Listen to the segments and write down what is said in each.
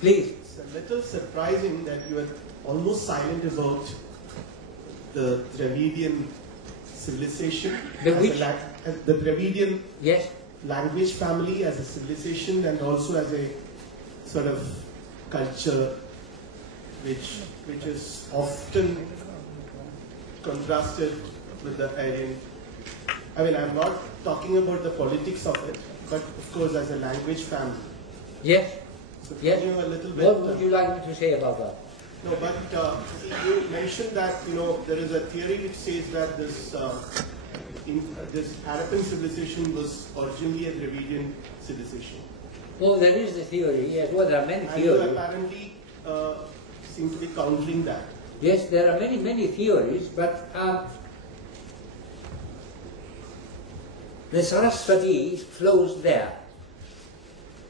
Please. It's a little surprising that you are almost silent about the Dravidian civilization. The which? The Dravidian Yes. language family as a civilization and also as a sort of culture which is often contrasted with the Aryan. I mean, I'm not talking about the politics of it, but of course as a language family. Yes. So Yes. can you a little bit, What would you like me to say about that? No, but you mentioned that there is a theory which says that this Harappan civilization was originally a Dravidian civilization. Oh, there is the theory. Yes. Well, there are many And you theories. apparently seem to be countering that. Yes, there are many theories, but the Saraswati flows there.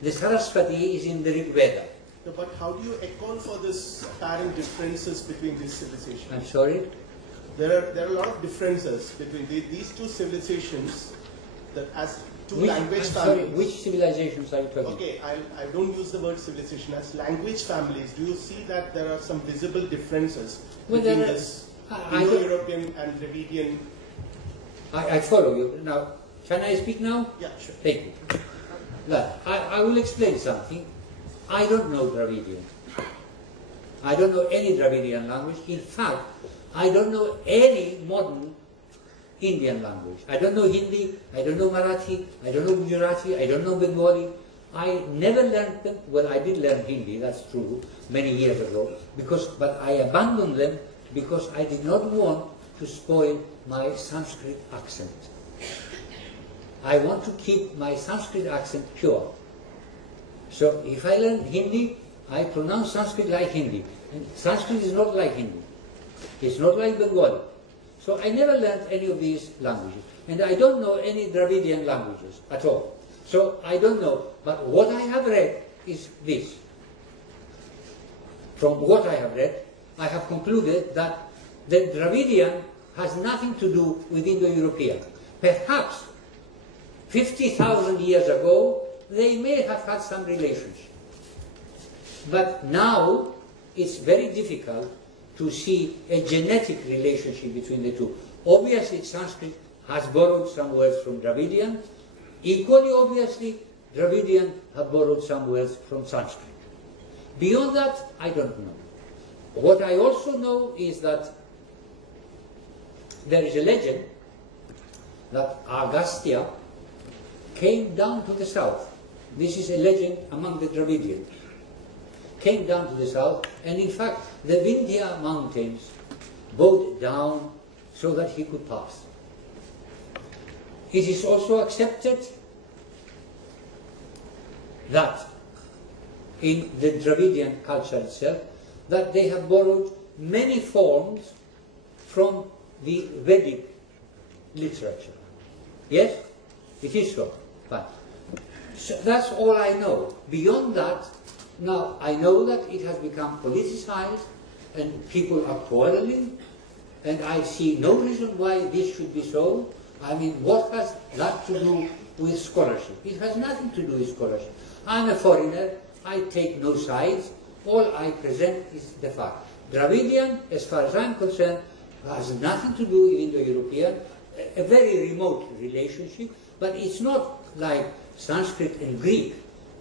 The Saraswati is in the Rig Veda. No, but how do you account for this apparent differences between these civilizations? I'm sorry? There are a lot of differences between these two civilizations that as two language families. Which civilizations are you talking about? Okay, I don't use the word civilization. As language families, do you see that there are some visible differences between this indo-european and Dravidian? I follow you. Now, can I speak now? Yeah, sure. Thank you. Now, I will explain something. I don't know Dravidian. I don't know any Dravidian language. In fact, I don't know any modern Indian language. I don't know Hindi, I don't know Marathi, I don't know Gujarati, I don't know Bengali. I never learned them. Well, I did learn Hindi, that's true, many years ago, but I abandoned them because I did not want to spoil my Sanskrit accent. I want to keep my Sanskrit accent pure. So if I learn Hindi, I pronounce Sanskrit like Hindi. And Sanskrit is not like Hindi. It's not like Bengali. So I never learned any of these languages. And I don't know any Dravidian languages at all. So I don't know. But what I have read is this. From what I have read, I have concluded that the Dravidian has nothing to do with Indo-European. Perhaps 50,000 years ago, they may have had some relations. But now, it's very difficult to see a genetic relationship between the two. Obviously, Sanskrit has borrowed some words from Dravidian. Equally obviously, Dravidian have borrowed some words from Sanskrit. Beyond that, I don't know. What I also know is that there is a legend that Agastya came down to the south. This is a legend among the Dravidians. Came down to the south, and in fact, the Vindhya mountains bowed down so that he could pass. It is also accepted that in the Dravidian culture itself, that they have borrowed many forms from the Vedic literature. Yes? It is so. Fine. So that's all I know. Beyond that, now I know that it has become politicized and people are quarreling, and I see no reason why this should be so. I mean, what has that to do with scholarship? It has nothing to do with scholarship. I'm a foreigner, I take no sides, all I present is the fact. Dravidian, as far as I'm concerned, has nothing to do with Indo-European, a very remote relationship, but it's not like Sanskrit and Greek.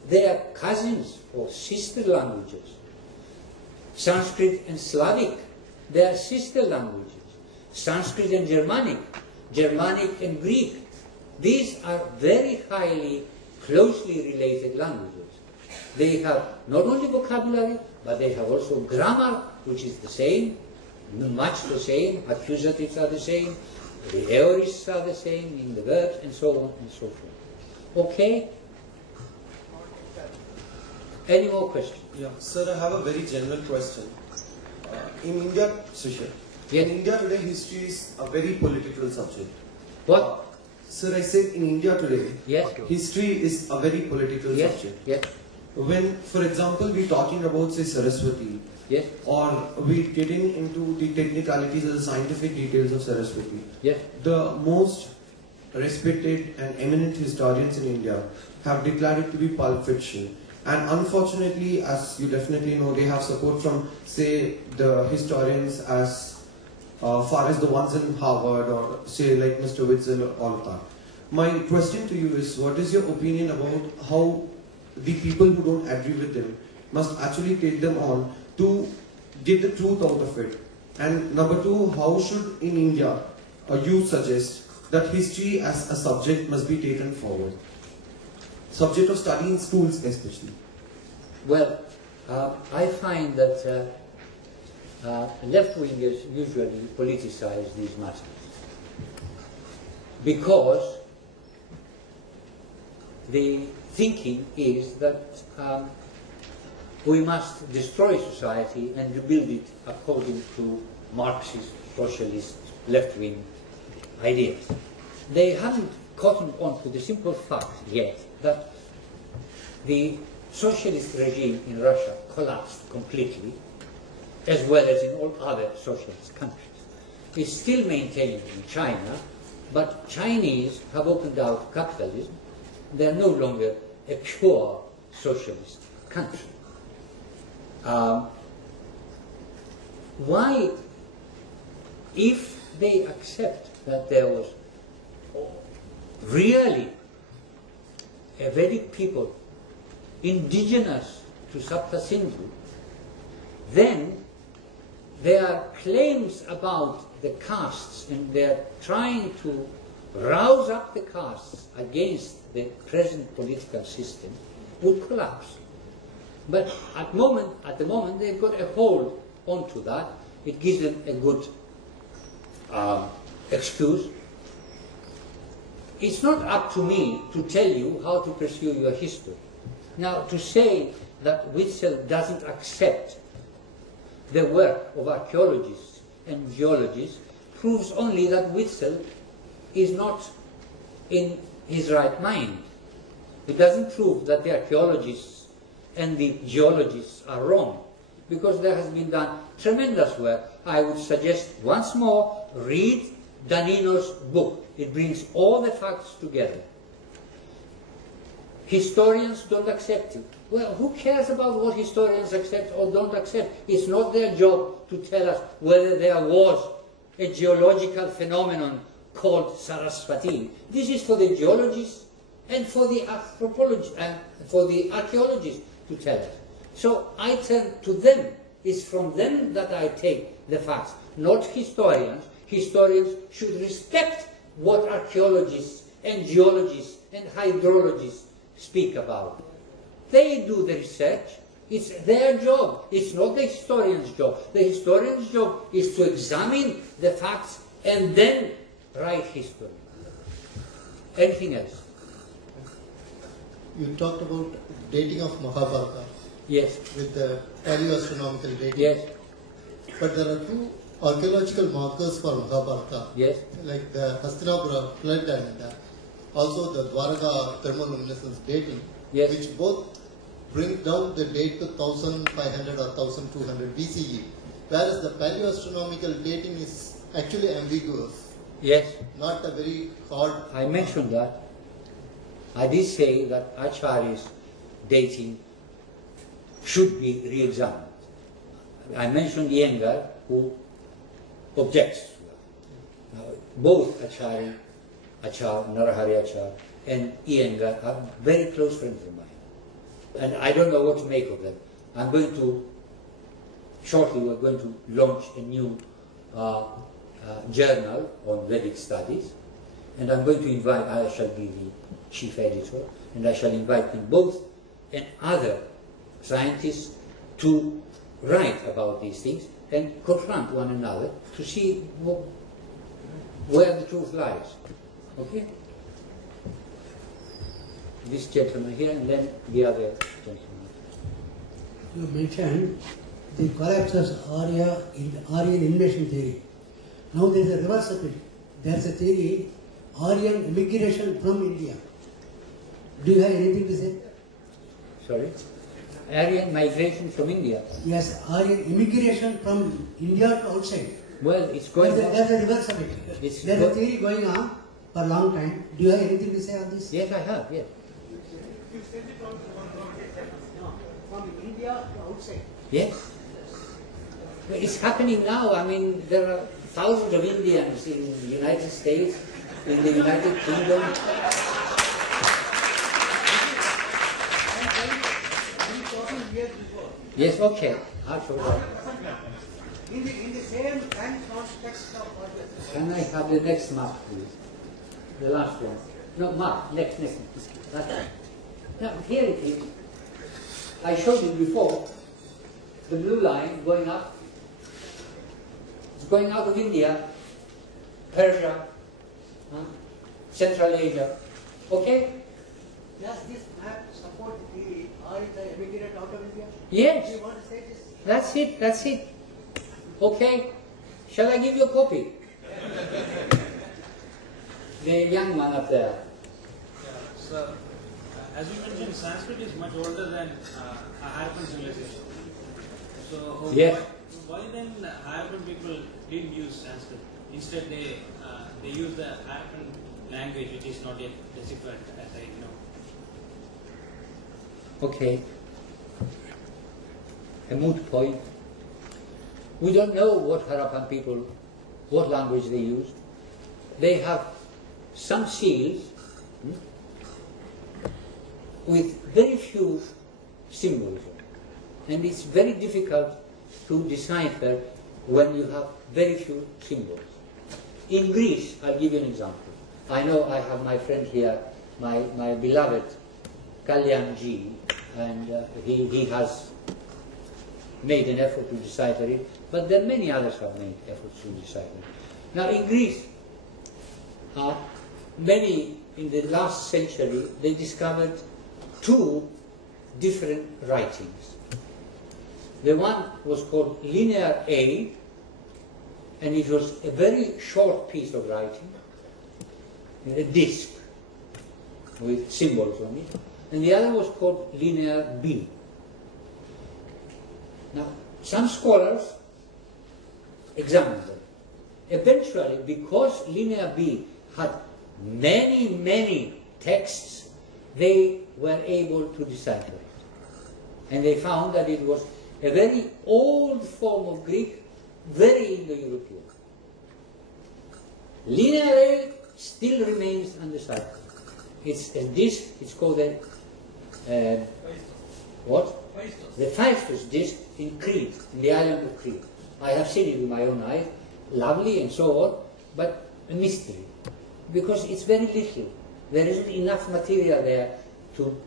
They are cousins or sister languages. Sanskrit and Slavic, they are sister languages. Sanskrit and Germanic, Germanic and Greek, these are very highly, closely related languages. They have not only vocabulary, but they have also grammar, which is the same, much the same, accusatives are the same, the aorists are the same in the verbs, and so on and so forth. Okay? Any more questions? Yeah, sir, I have a very general question. In India, Shishir, yes. In India today, history is a very political subject. What? Sir, I said in India today, yes. History is a very political yes. subject. Yes. When, for example, we're talking about, say, Saraswati, yes. or we're getting into the technicalities or the scientific details of Saraswati, yes. the most respected and eminent historians in India have declared it to be pulp fiction. And unfortunately, as you definitely know, they have support from, say, the historians as far as the ones in Harvard or say like Mr. Witzel or all of that. My question to you is, what is your opinion about how the people who don't agree with them must actually take them on to get the truth out of it? And number two, how should in India you suggest that history as a subject must be taken forward? Subject of study in schools especially. Well, I find that left-wingers usually politicize these matters because the thinking is that we must destroy society and rebuild it according to Marxist, socialist, left-wing ideas. They haven't gotten on to the simple fact yet that the socialist regime in Russia collapsed completely, as well as in all other socialist countries. It's still maintained in China, but Chinese have opened out capitalism. They are no longer a pure socialist country. Why, if they accept that there was really a Vedic people indigenous to Sapta Sindhu, then their claims about the castes, and they're trying to rouse up the castes against the present political system, would collapse. But at the moment they've got a hold onto that. It gives them a good excuse. It's not up to me to tell you how to pursue your history. Now, to say that Witzel doesn't accept the work of archaeologists and geologists proves only that Witzel is not in his right mind. It doesn't prove that the archaeologists and the geologists are wrong, because there has been done tremendous work. I would suggest once more, read Danino's book. It brings all the facts together. Historians don't accept it. Well, who cares about what historians accept or don't accept? It's not their job to tell us whether there was a geological phenomenon called Saraswati. This is for the geologists and for the anthropologists and for the archaeologists to tell us. So I turn to them. It's from them that I take the facts, not historians. Historians should respect what archaeologists and geologists and hydrologists speak about. They do the research. It's their job. It's not the historian's job. The historian's job is to examine the facts and then write history. Anything else? You talked about dating of Mahabharata. Yes. With the paleoastronomical dating. Yes. But there are two archaeological markers for Mahabharata. Yes. Like the Hastinapura flood and also the Dwaraka thermoluminescence dating. Yes. Which both bring down the date to 1500 or 1200 BCE. Whereas the paleoastronomical dating is actually ambiguous. Yes. Not a very hard. I mentioned that. I did say that Acharya's dating should be re-examined. I mentioned Iyengar, who objects to that. Both Acharya, Narahari Acharya, and Iyengar are very close friends of mine. And I don't know what to make of them. I'm going to, shortly we're going to launch a new journal on Vedic studies, and I'm going to invite, I shall be the chief editor, and I shall invite them both and other scientists to write about these things and confront one another to see where the truth lies. Okay? This gentleman here and then the other gentleman. You mentioned the collapse of Aryan Invasion Theory. Now there is a reverse of it. There is a theory, Aryan immigration from India. Do you have anything to say? Sorry? Aryan migration from India? Yes, Aryan immigration from India to outside. Well, it's going on. There's a reverse of it. There's a theory going on for a long time. Do you have anything to say on this? Yes, I have, yes. from India to outside. Yes. It's happening now. I mean, there are thousands of Indians in the United States, in the United Kingdom. Yes, okay. I'll show that. In the same time context of Arya. Can I have the next map, please? The last one. No, map. Next. That's it. Now, here it is. I showed it before. The blue line going up. It's going out of India, Persia, Central Asia. Okay? Does this map support the Arya immigrant out of India? Yes. Do you want to say this? That's it. Okay? Shall I give you a copy? The young man up there. Yeah, so, as you mentioned, Sanskrit is much older than Harappan civilization. So, Yes. why then Harappan people didn't use Sanskrit? Instead, they use the Harappan language, which is not yet deciphered, as I know. Okay. A moot point. We don't know what Harappan people, what language they used. They have some seals with very few symbols. And it's very difficult to decipher when you have very few symbols. In Greece, I'll give you an example. I know I have my friend here, my beloved Kalyanji, and he has made an effort to decipher it, but there are many others have made efforts to decipher it. Now in Greece, many in the last century, they discovered two different writings. The one was called Linear A, and it was a very short piece of writing, a disc with symbols on it, and the other was called Linear B. Now, some scholars examined them. Eventually, because Linear B had many texts, they were able to decipher it. And they found that it was a very old form of Greek, very Indo-European. Linear A still remains undeciphered. It's a disc, it's called a, what? The Phaistos disc in Crete, in the island of Crete. I have seen it with my own eyes, lovely and so on, but a mystery. Because it's very little. There isn't enough material there to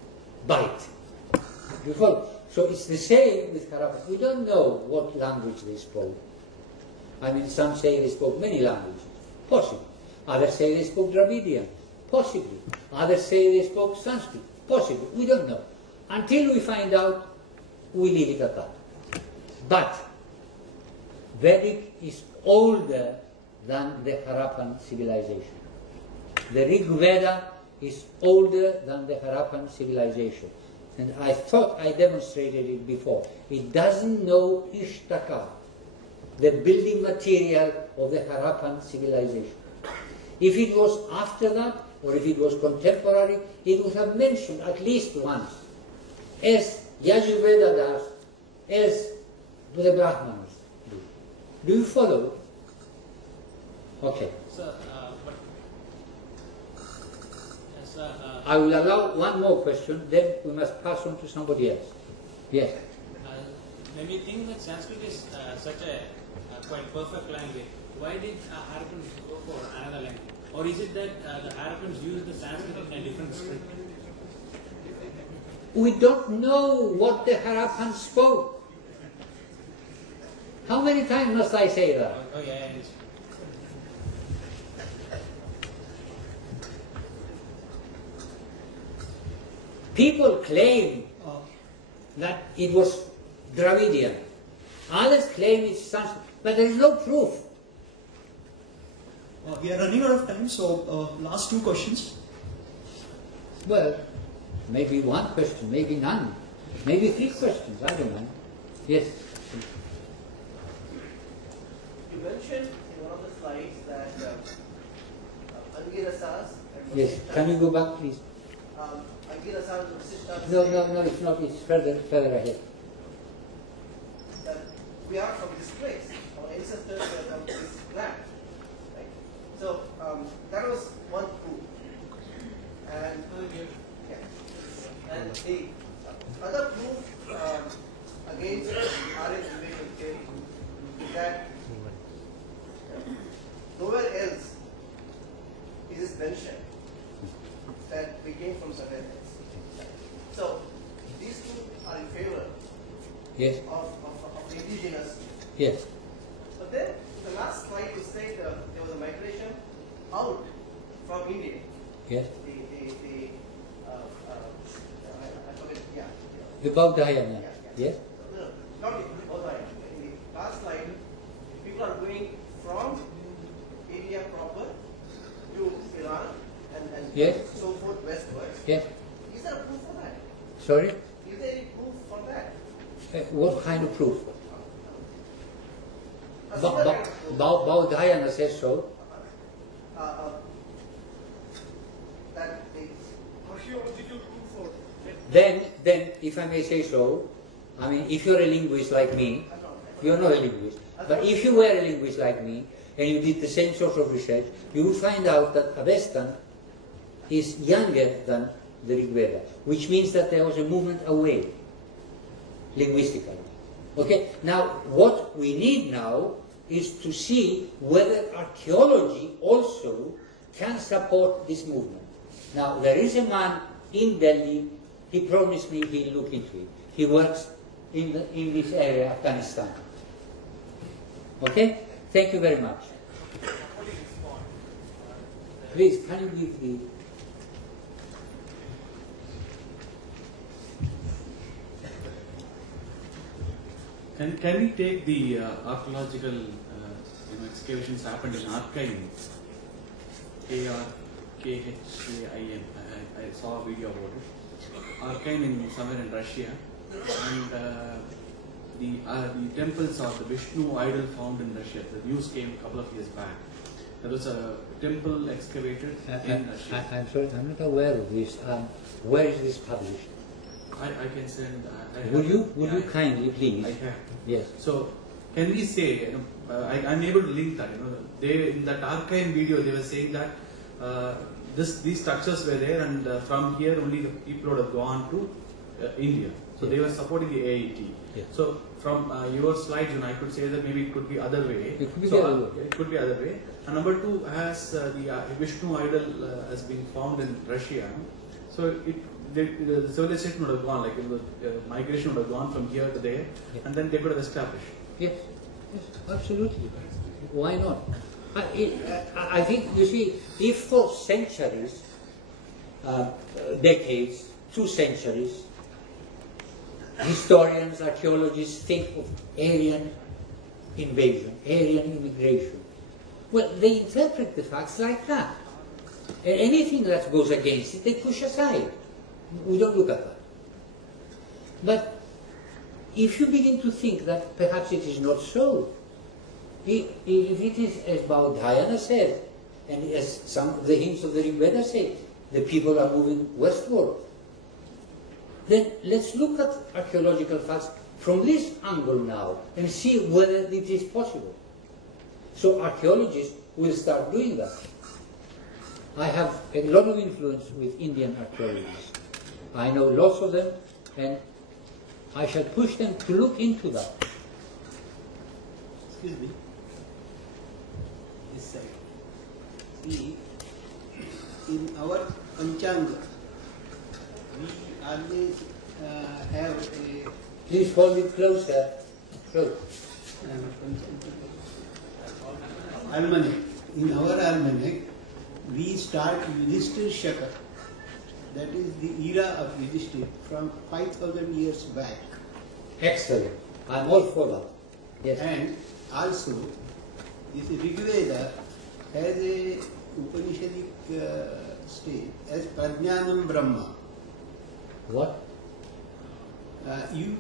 bite. You follow? So it's the same with Harappan. We don't know what language they spoke. I mean, some say they spoke many languages. Possibly. Others say they spoke Dravidian. Possibly. Others say they spoke Sanskrit. Possibly. We don't know. Until we find out, we leave it at that. But Vedic is older than the Harappan civilization. The Rig Veda is older than the Harappan civilization. And I thought I demonstrated it before. It doesn't know Ishtaka, the building material of the Harappan civilization. If it was after that, or if it was contemporary, it would have mentioned at least once, as Yajurveda does, as the Brahmanas do. Do you follow? Okay. Sir, I will allow one more question, then we must pass on to somebody else. Yes. when you think that Sanskrit is such a quite perfect language, why did Harappans go for another language? Or is it that the Harappans use the Sanskrit in a different script? We don't know what the Harappans spoke. How many times must I say that? Oh yeah, yes. People claim that it was Dravidian. Others claim it's Sanskrit, but there is no proof. We are running out of time, so last two questions. Well, maybe one question, maybe none, maybe three questions, I don't know. Yes. You mentioned in one of the slides that Angirasas and Yes. Can you go back, please? No, it's not. It's further ahead. That we are from this place. Our ancestors were from this land. Right? So that was one proof. And and the other proof against Aryan Invasion Theory is that nowhere else is it mentioned that we came from somewhere else. So these two are in favor Yes. of indigenous. Yes. But then the last slide you said there was a migration out from India. Yes. I forget. Yeah. The Baudhayana. Yes. No, not Baudhaya. In the last slide, people are going from India proper to Iran and Yes. so forth westwards. Yes. Is there a proof for that? Sorry. Is there any proof for that? What kind of proof? A similar kind of proof. Baudhayana says so. That the Then, if I may say so, I mean, if you're a linguist like me, you're not a linguist, but if you were a linguist like me, and you did the same sort of research, you will find out that Avestan is younger than the Rig Veda, which means that there was a movement away, linguistically. Okay, now what we need now is to see whether archaeology also can support this movement. Now, there is a man in Delhi, he promised me he'll look into it. He works in this area, Afghanistan. Okay? Thank you very much. Please, can you give the... Can we take the archaeological excavations happened in Arkain? Arkhain. I saw a video about it. Arkain in somewhere in Russia, and the temples or the Vishnu idol found in Russia. The news came a couple of years back. There was a temple excavated in Russia. I'm sorry, I'm not aware of this. Where is this published? I can send. Would you kindly, please? I can. Yes. So, can we say? I'm able to link that. They in that Arkain video they were saying that these structures were there, and from here only the people would have gone to India. So they were supporting the AET. Yes. So from your slides, I could say that maybe it could be other way. It could be the other way. It could be other way. And number two, as the Vishnu idol has been found in Russia, so the civilization would have gone, like migration would have gone from here to there, and then they could have established. Yes, absolutely. Why not? I think, you see, if for centuries, decades, 2 centuries, historians, archaeologists think of Aryan invasion, Aryan immigration, well, they interpret the facts like that. And anything that goes against it, they push aside. We don't look at that. But if you begin to think that perhaps it is not so, if it is as Baudhayana said, and as some of the hymns of the Rig Veda say, the people are moving westward, then let's look at archaeological facts from this angle now and see whether it is possible. So archaeologists will start doing that. I have a lot of influence with Indian archaeologists. I know lots of them, and I shall push them to look into that. Excuse me. This side. See, in our Panchanga, we always have a... Please hold it closer. Close. Almanac. In our almanac, we start Yudhishthir Shaka. That is the era of Yudhishthir from 5,000 years back. Excellent. I'm all for that. Yes. And also, this Rig Veda has a Upanishadic state as Prajnanam Brahma. What? You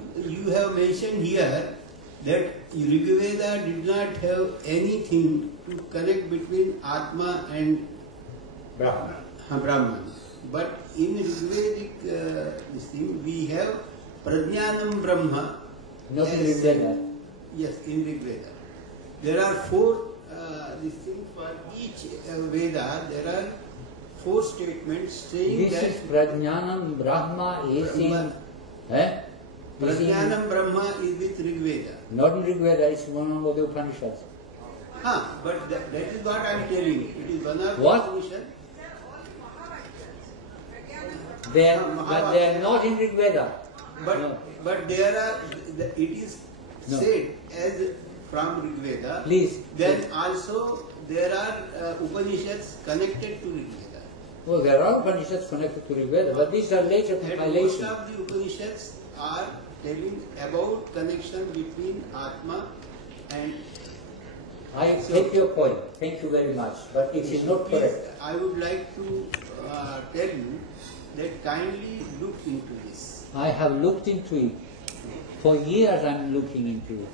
have mentioned here that Rig Veda did not have anything to connect between Atma and Brahman. Brahman. But in Rigvedic this thing, we have Prajnanam Brahma. Not in Rigveda. Yes, in Rigveda. There are 4 this thing for each Veda. There are 4 statements saying This that is Prajnanam Brahma is in... Prajnanam Brahma is with Rigveda. Not in Rigveda, it's one of the Upanishads. But that is what I am telling you. It is one of the What? Upanishads. But they are not in Rigveda. But there are, it is said as from Rigveda. Please. Then also there are Upanishads connected to Rigveda. Well, there are Upanishads connected to Rigveda, but these are later And compilations. most of the Upanishads are telling about connection between Atma and... I take your point. Thank you very much. But it is not Please, correct. I would like to tell you that kindly look into this. I have looked into it. For years I am looking into it.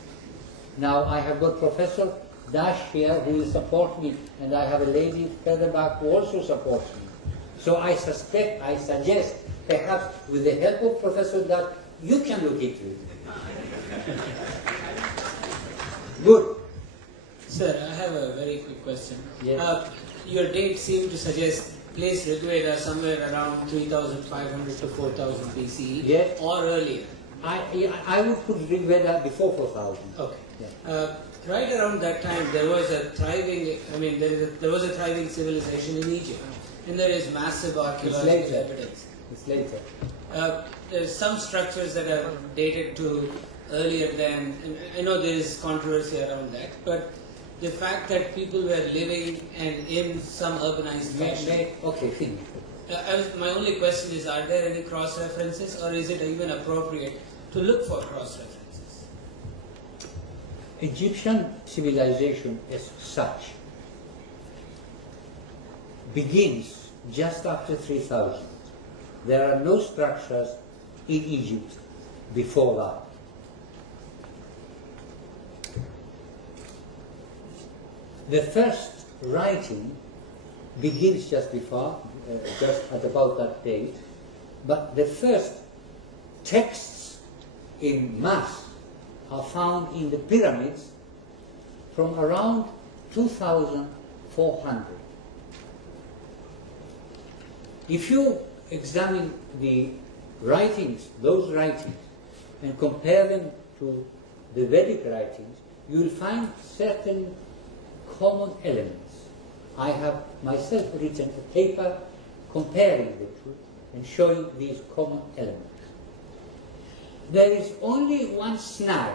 Now I have got Professor Dash here who will support me, and I have a lady further back who also supports me. So I suggest, perhaps with the help of Professor Dash, you can look into it. Good. Sir, I have a very quick question. Yes. Your dates seem to suggest place Rigveda somewhere around 3500 to 4000 BCE, Yes. or earlier. I would put Rigveda before 4000. Okay. Yeah. Right around that time, there was a thriving. There was a thriving civilization in Egypt, and there is massive archaeological evidence. It's later. There's some structures that are dated to earlier than. I know there is controversy around that, but the fact that people were living and in some urbanized fashion. Okay, finish. My only question is, are there any cross references, or is it even appropriate to look for cross references? Egyptian civilization as such begins just after 3000. There are no structures in Egypt before that. The first writing begins just before, just at about that date, but the first texts in mass are found in the pyramids from around 2400. If you examine the writings, those writings, and compare them to the Vedic writings, you will find certain common elements. I have myself written a paper comparing the two and showing these common elements. There is only one snag.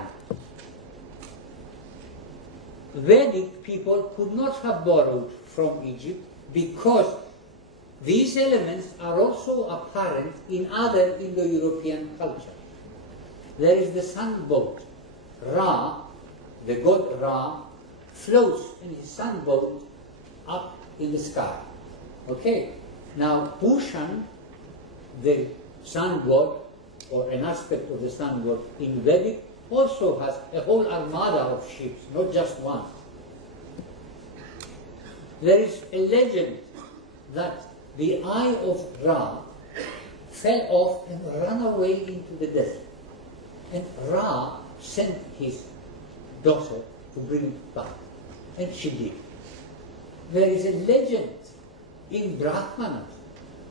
Vedic people could not have borrowed from Egypt because these elements are also apparent in other Indo-European cultures. There is the sun boat. Ra, the god Ra, floats in his sun boat up in the sky. Okay? Now, Pushan, the sun god, or an aspect of the sun god in Vedic, also has a whole armada of ships, not just one. There is a legend that the eye of Ra fell off and ran away into the desert. And Ra sent his daughter to bring it back. And she did. There is a legend in Brahmanas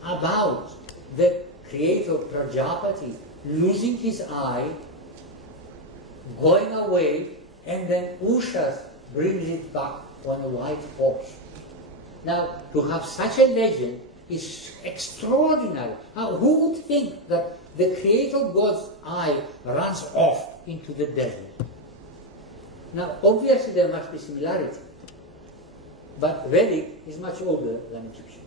about the creator Prajapati losing his eye, going away, and then Ushas brings it back on a white horse. Now, to have such a legend is extraordinary. Now, who would think that the creator God's eye runs off into the desert? Now, obviously there must be similarity, but Vedic is much older than Egyptian.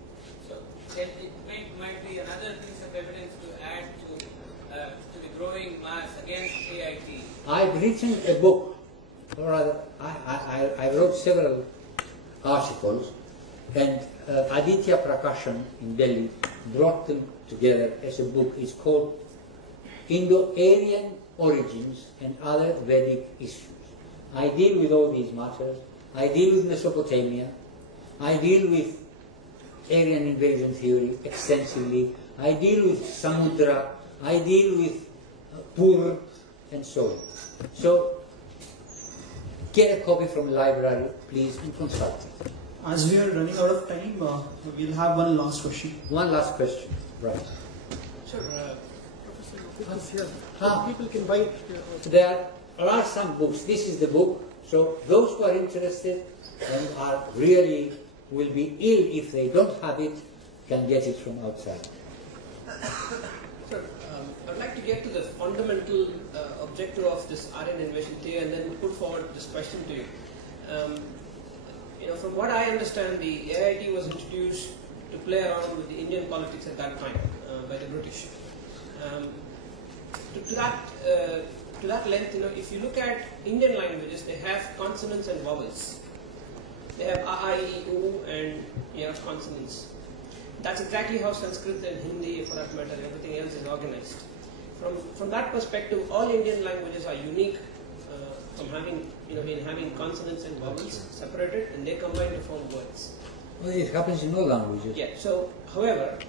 So, it might be another piece of evidence to add to the growing mass against AIT. I've written a book, or rather, I wrote several articles, and Aditya Prakashan in Delhi brought them together as a book. It's called Indo-Aryan Origins and Other Vedic Issues. I deal with all these matters. I deal with Mesopotamia. I deal with Aryan Invasion Theory extensively. I deal with Samudra, I deal with Pur, and so on. So, get a copy from the library, please, and consult it. As we are running out of time, we'll have one last question. One last question, right. Sure. People can buy it. There are some books. This is the book. So those who are interested and are really will be ill if they don't have it, can get it from outside. Sure. I'd like to get to the fundamental objective of this Aryan Invasion Theory and then put forward this question to you. From what I understand, the AIT was introduced to play around with the Indian politics at that time by the British. To that length, if you look at Indian languages, they have consonants and vowels. They have a, I, E, U, and consonants. That's exactly how Sanskrit and Hindi, for that matter, everything else is organized. From that perspective, all Indian languages are unique from having, in having consonants and vowels separated, and they combine to form words. Well, it happens in all languages. Yeah. So, however,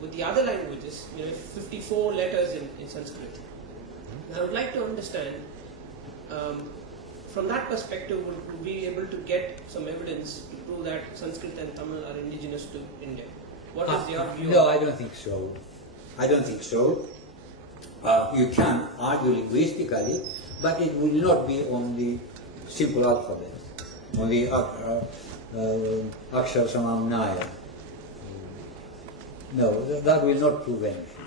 with the other languages, 54 letters in Sanskrit. I would like to understand, from that perspective, would we be able to get some evidence to prove that Sanskrit and Tamil are indigenous to India? What is your view? No, I don't think so. I don't think so. You can argue linguistically, but it will not be on the simple alphabet, on the Akshar Samam Naya. No, that will not prove anything.